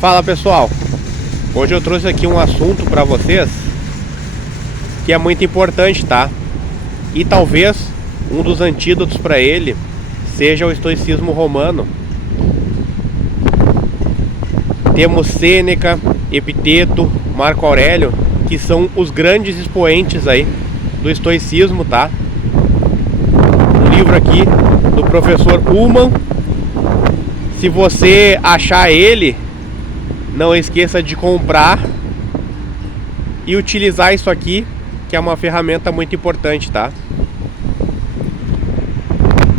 Fala pessoal, hoje eu trouxe aqui um assunto para vocês que é muito importante, tá? E talvez um dos antídotos para ele seja o estoicismo romano. Temos Sêneca, Epiteto, Marco Aurélio, que são os grandes expoentes aí do estoicismo, tá? Um livro aqui do professor Ullmann. Se você achar ele, não esqueça de comprar e utilizar isso aqui, que é uma ferramenta muito importante, tá?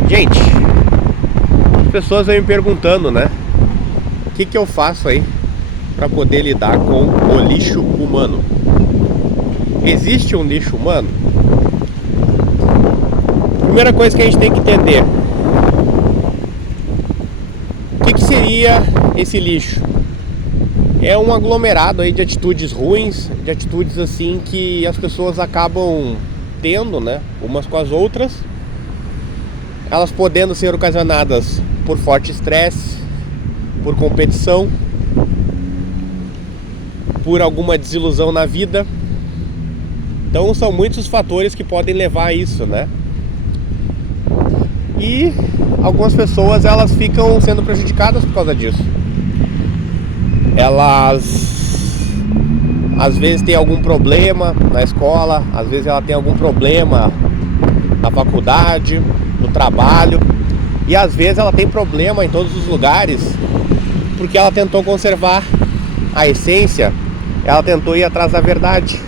Gente, as pessoas vêm me perguntando, né? O que eu faço aí para poder lidar com o lixo humano? Existe um lixo humano? Primeira coisa que a gente tem que entender: o que seria esse lixo? É um aglomerado aí de atitudes ruins, de atitudes assim que as pessoas acabam tendo, né, umas com as outras. Elas podendo ser ocasionadas por forte estresse, por competição, por alguma desilusão na vida. Então são muitos os fatores que podem levar a isso, né? E algumas pessoas, elas ficam sendo prejudicadas por causa disso. Elas às vezes têm algum problema na escola, às vezes ela tem algum problema na faculdade, no trabalho, e às vezes ela tem problema em todos os lugares porque ela tentou conservar a essência, ela tentou ir atrás da verdade,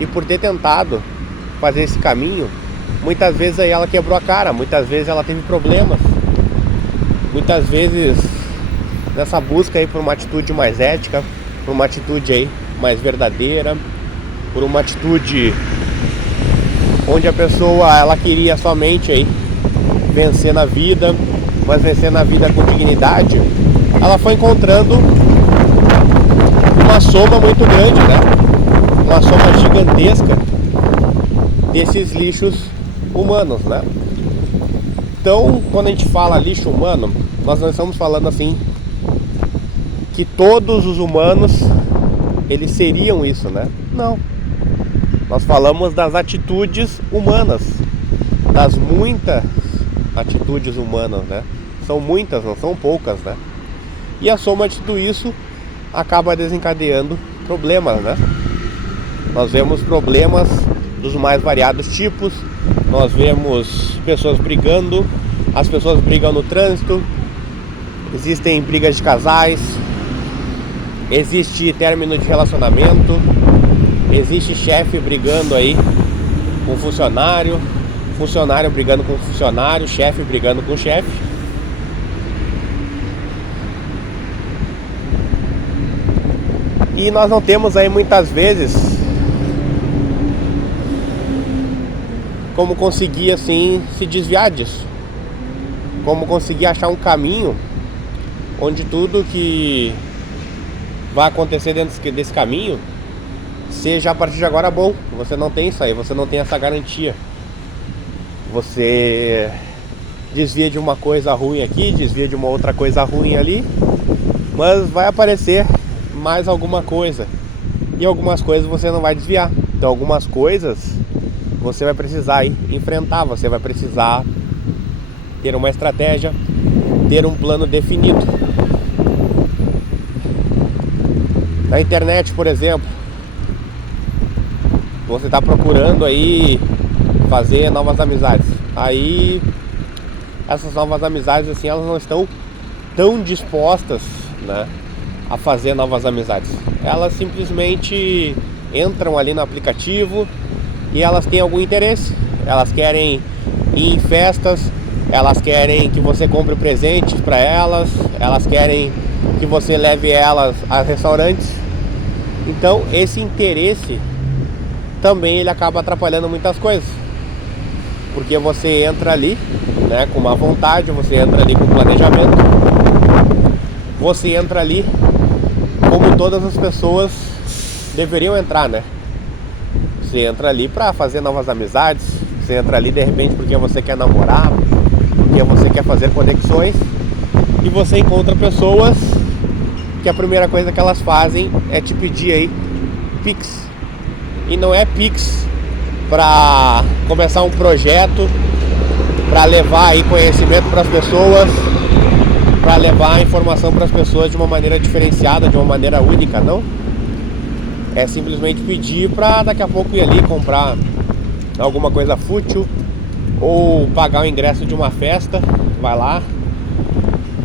e por ter tentado fazer esse caminho, muitas vezes aí ela quebrou a cara, muitas vezes ela teve problemas, muitas vezes nessa busca aí por uma atitude mais ética, por uma atitude aí mais verdadeira, por uma atitude onde a pessoa, ela queria somente aí vencer na vida, mas vencer na vida com dignidade, ela foi encontrando uma soma muito grande, né? Uma soma gigantesca desses lixos humanos, né? Então, quando a gente fala lixo humano, nós não estamos falando assim que todos os humanos eles seriam isso, né? Não. Nós falamos das atitudes humanas, das muitas atitudes humanas, né? São muitas, não são poucas, né? E a soma de tudo isso acaba desencadeando problemas, né? Nós vemos problemas dos mais variados tipos. Nós vemos pessoas brigando, as pessoas brigam no trânsito, existem brigas de casais, existe término de relacionamento, existe chefe brigando aí com funcionário, funcionário brigando com funcionário, chefe brigando com chefe. E nós não temos aí muitas vezes como conseguir assim se desviar disso, como conseguir achar um caminho onde tudo que vai acontecer dentro desse caminho seja a partir de agora bom. Você não tem isso aí, você não tem essa garantia. Você desvia de uma coisa ruim aqui, desvia de uma outra coisa ruim ali, mas vai aparecer mais alguma coisa, e algumas coisas você não vai desviar. Então algumas coisas você vai precisar aí enfrentar, você vai precisar ter uma estratégia, ter um plano definido. Na internet, por exemplo, você está procurando aí fazer novas amizades. Aí essas novas amizades assim, elas não estão tão dispostas, né, a fazer novas amizades. Elas simplesmente entram ali no aplicativo e elas têm algum interesse. Elas querem ir em festas, elas querem que você compre presentes para elas, elas querem que você leve elas a restaurantes. Então esse interesse também ele acaba atrapalhando muitas coisas, porque você entra ali, né, com uma vontade, você entra ali com planejamento, você entra ali como todas as pessoas deveriam entrar, né? Você entra ali para fazer novas amizades, você entra ali de repente porque você quer namorar, porque você quer fazer conexões, e você encontra pessoas que que a primeira coisa que elas fazem é te pedir aí Pix. E não é Pix para começar um projeto, para levar aí conhecimento para as pessoas, para levar informação para as pessoas de uma maneira diferenciada, de uma maneira única, não. É simplesmente pedir para daqui a pouco ir ali comprar alguma coisa fútil ou pagar o ingresso de uma festa, vai lá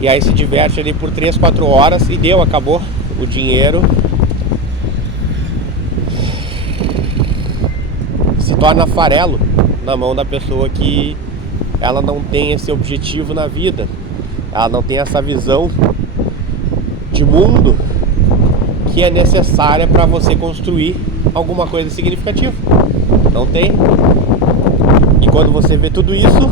e aí se diverte ali por 3, 4 horas e deu, acabou o dinheiro. Se torna farelo na mão da pessoa que ela não tem esse objetivo na vida, ela não tem essa visão de mundo que é necessária para você construir alguma coisa significativa. Não tem. E quando você vê tudo isso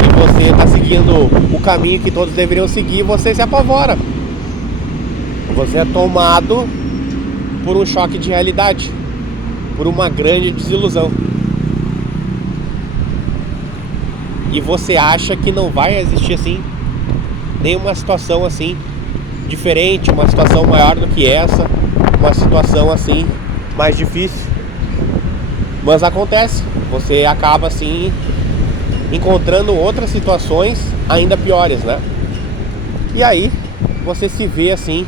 e você está seguindo o caminho que todos deveriam seguir, você se apavora. Você é tomado por um choque de realidade, por uma grande desilusão. E você acha que não vai existir assim nenhuma situação assim diferente, uma situação maior do que essa, uma situação assim mais difícil. Mas acontece, você acaba assim encontrando outras situações ainda piores, né? E aí você se vê assim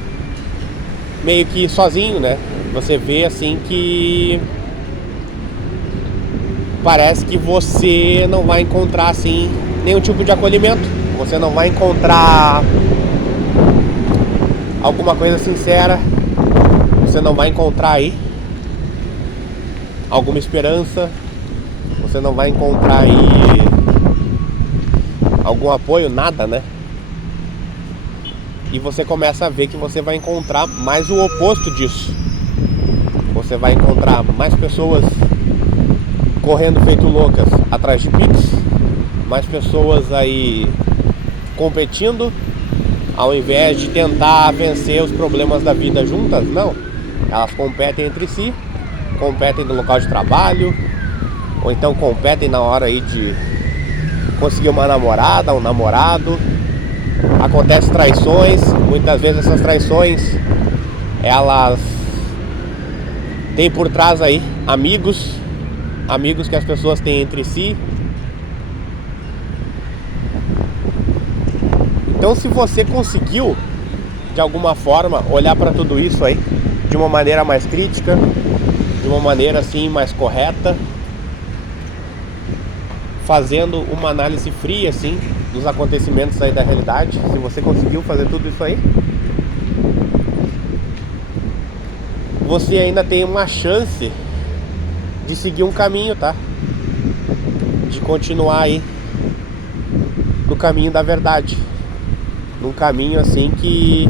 meio que sozinho, né? Você vê assim que parece que você não vai encontrar assim nenhum tipo de acolhimento. Você não vai encontrar alguma coisa sincera. Você não vai encontrar aí alguma esperança. Você não vai encontrar aí algum apoio, nada, né? E você começa a ver que você vai encontrar mais o oposto disso. Você vai encontrar mais pessoas correndo feito loucas atrás de Pix, mais pessoas aí competindo, ao invés de tentar vencer os problemas da vida juntas, não. Elas competem entre si, competem no local de trabalho, ou então competem na hora aí de conseguir uma namorada, um namorado. Acontecem traições, muitas vezes essas traições, elas têm por trás aí amigos que as pessoas têm entre si. Então, se você conseguiu de alguma forma olhar para tudo isso aí de uma maneira mais crítica, de uma maneira assim mais correta, fazendo uma análise fria assim dos acontecimentos aí da realidade, se você conseguiu fazer tudo isso aí, você ainda tem uma chance de seguir um caminho, tá? De continuar aí no caminho da verdade, num caminho assim que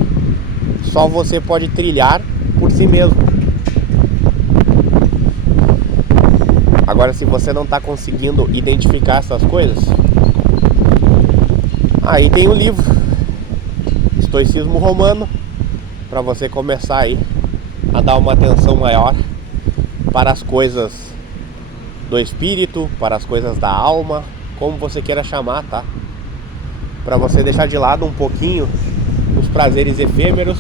só você pode trilhar por si mesmo. Agora, se você não está conseguindo identificar essas coisas, aí tem o livro Estoicismo Romano, para você começar aí a dar uma atenção maior para as coisas do espírito, para as coisas da alma, como você queira chamar, tá? Para você deixar de lado um pouquinho os prazeres efêmeros,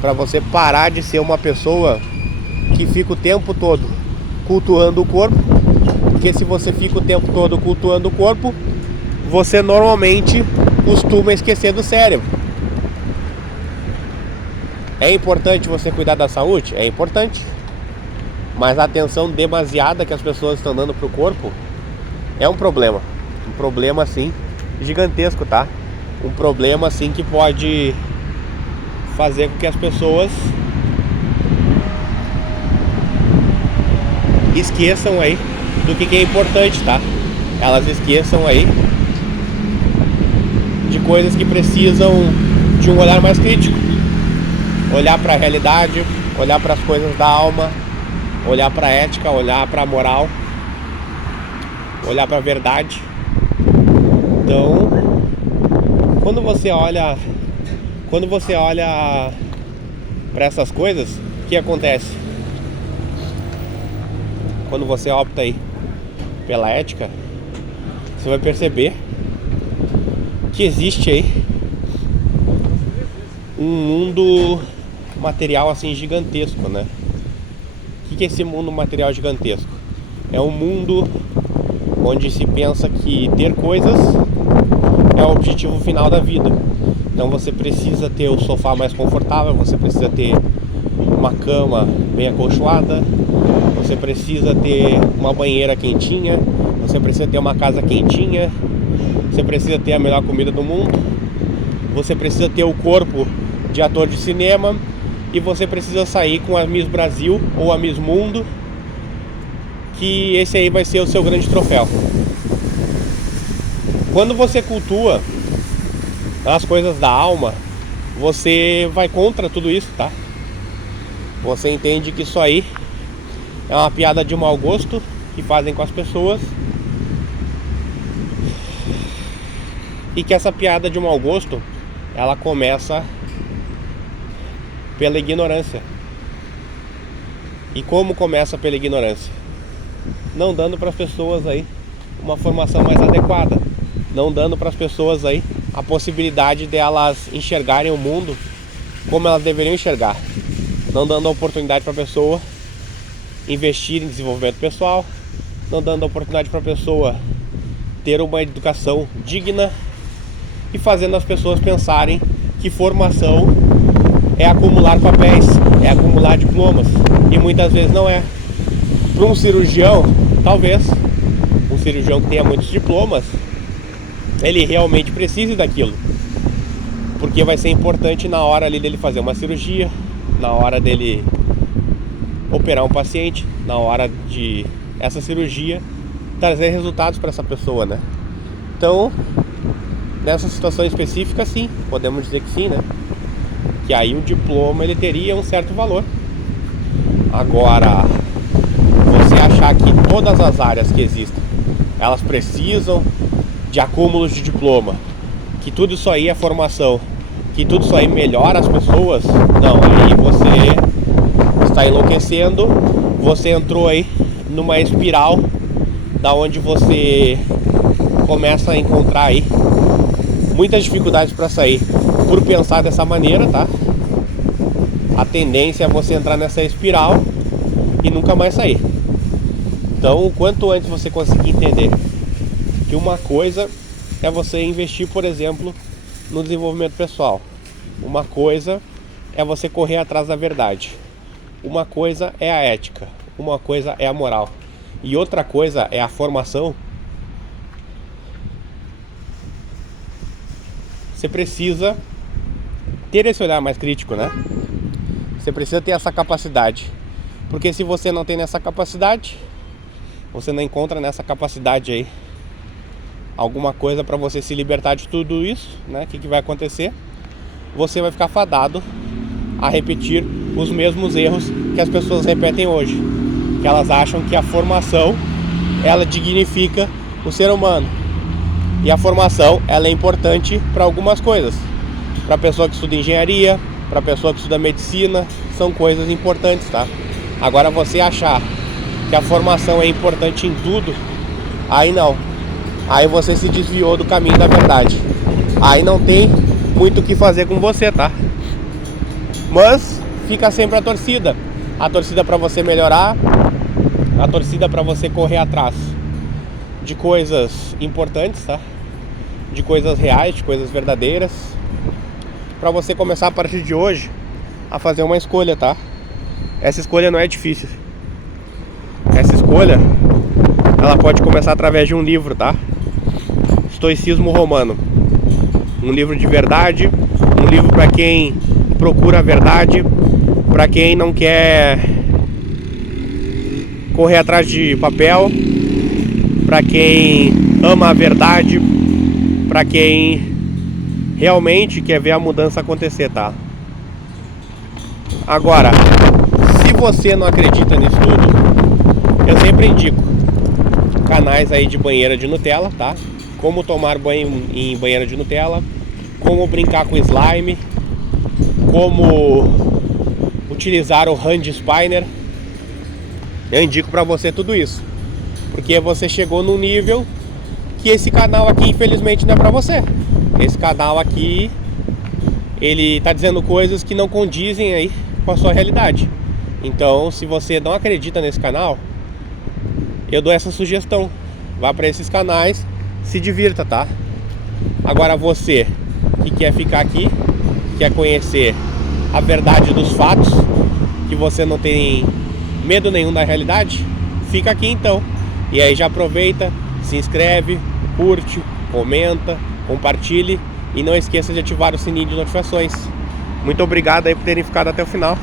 para você parar de ser uma pessoa que fica o tempo todo cultuando o corpo, porque se você fica o tempo todo cultuando o corpo, você normalmente costuma esquecer do cérebro. É importante você cuidar da saúde? É importante. Mas a atenção demasiada que as pessoas estão dando pro corpo é um problema. Um problema assim gigantesco, tá? Um problema assim que pode fazer com que as pessoas esqueçam aí do que é importante, tá? Elas esqueçam aí de coisas que precisam de um olhar mais crítico. Olhar para a realidade, olhar para as coisas da alma, olhar para a ética, olhar para a moral, olhar para a verdade. Então, quando você olha para essas coisas, o que acontece? Quando você opta aí pela ética, você vai perceber que existe aí um mundo material assim gigantesco, né? O que é esse mundo material gigantesco? É um mundo onde se pensa que ter coisas é o objetivo final da vida. Então você precisa ter o sofá mais confortável, você precisa ter uma cama bem acolchoada, você precisa ter uma banheira quentinha, você precisa ter uma casa quentinha, você precisa ter a melhor comida do mundo, você precisa ter o corpo de ator de cinema e você precisa sair com a Miss Brasil ou a Miss Mundo, que esse aí vai ser o seu grande troféu. Quando você cultua as coisas da alma, você vai contra tudo isso, tá? Você entende que isso aí é uma piada de mau gosto que fazem com as pessoas, e que essa piada de mau gosto, ela começa pela ignorância. E como começa pela ignorância? Não dando para as pessoas aí uma formação mais adequada, não dando para as pessoas aí a possibilidade de elas enxergarem o mundo como elas deveriam enxergar, não dando a oportunidade para a pessoa investir em desenvolvimento pessoal, não dando a oportunidade para a pessoa ter uma educação digna e fazendo as pessoas pensarem que formação é acumular papéis, é acumular diplomas, e muitas vezes não é. Para um cirurgião, talvez um cirurgião que tenha muitos diplomas, ele realmente precise daquilo, porque vai ser importante na hora ali dele fazer uma cirurgia, na hora dele operar um paciente, na hora de essa cirurgia trazer resultados para essa pessoa, né? Então, nessa situação específica, sim, podemos dizer que sim, né? Que aí o diploma ele teria um certo valor. Agora, você achar que todas as áreas que existem, elas precisam de acúmulos de diploma, que tudo isso aí é formação, que tudo isso aí melhora as pessoas, não, aí você está enlouquecendo, você entrou aí numa espiral da onde você começa a encontrar aí muitas dificuldades para sair por pensar dessa maneira, tá? A tendência é você entrar nessa espiral e nunca mais sair. Então, o quanto antes você conseguir entender que uma coisa é você investir, por exemplo, no desenvolvimento pessoal. Uma coisa é você correr atrás da verdade. Uma coisa é a ética. Uma coisa é a moral. E outra coisa é a formação. Você precisa ter esse olhar mais crítico, né? Você precisa ter essa capacidade. Porque se você não tem essa capacidade, você não encontra nessa capacidade aí alguma coisa para você se libertar de tudo isso, né? O que vai acontecer? Você vai ficar fadado a repetir os mesmos erros que as pessoas repetem hoje, que elas acham que a formação ela dignifica o ser humano, e a formação ela é importante para algumas coisas, para a pessoa que estuda engenharia, para a pessoa que estuda medicina, são coisas importantes, tá? Agora, você achar que a formação é importante em tudo, aí não. Aí você se desviou do caminho da verdade. Aí não tem muito o que fazer com você, tá? Mas fica sempre a torcida. A torcida para você melhorar, a torcida para você correr atrás de coisas importantes, tá? De coisas reais, de coisas verdadeiras, para você começar a partir de hoje a fazer uma escolha, tá? Essa escolha não é difícil. Essa escolha ela pode começar através de um livro, tá? Estoicismo Romano. Um livro de verdade, um livro para quem procura a verdade, para quem não quer correr atrás de papel, para quem ama a verdade, para quem realmente quer ver a mudança acontecer, tá? Agora, se você não acredita nisso tudo, eu sempre indico canais aí de banheira de Nutella, tá? Como tomar banho em banheira de Nutella, como brincar com slime, como utilizar o hand spinner. Eu indico pra você tudo isso, porque você chegou num nível que esse canal aqui infelizmente não é pra você. Esse canal aqui ele tá dizendo coisas que não condizem aí com a sua realidade. Então, se você não acredita nesse canal, eu dou essa sugestão: vá para esses canais, se divirta, tá? Agora você que quer ficar aqui, quer conhecer a verdade dos fatos, que você não tem medo nenhum da realidade, fica aqui então. E aí já aproveita, se inscreve, curte, comenta, compartilhe e não esqueça de ativar o sininho de notificações. Muito obrigado aí por terem ficado até o final.